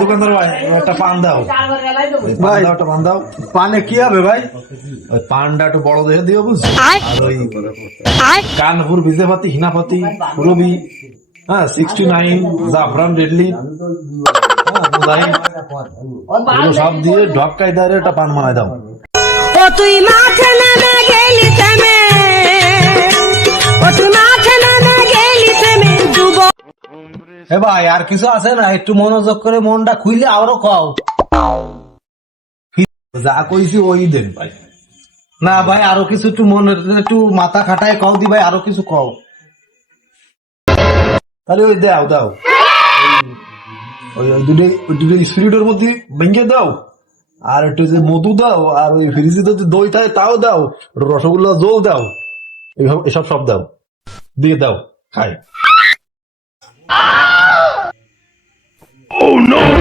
দোকানদার ভাই একটা পান দাও। ভাই। একটা পান দাও। পানে কি হবে ভাই? ওই পানটা একটু বড় দেখে দিও বুঝছ? আর ওই কানপুর বিজেপাতি হিনাপাতি রবি হ্যাঁ সিক্সটি নাইন জাফরান রেডলি হ্যাঁ সব দিয়ে ঢক্কাই দাঁড়ে একটা পান বানাই দাও। তুই মাঠে এ ভাই, আর কিছু আছে না? একটু মনোযোগ করে মনটা খুইলে আরও কও। যা কইছি ওই দেন ভাই। না ভাই, আরও কিছু একটু মনে, একটু মাথা খাটায় কও দি ভাই, আরও কিছু কও। তাহলে ওই দাও দাও। ওই দুটো ওই দুটো স্পিরিটের মধ্যে ভেঙে দাও। আর একটু যে মধু দাও, আর ওই ফ্রিজে যদি দই থাকে, তাও দাও। রসগোল্লা জল দাও। এইভাবে এসব সব দাও। দিয়ে দাও খাই Oh no!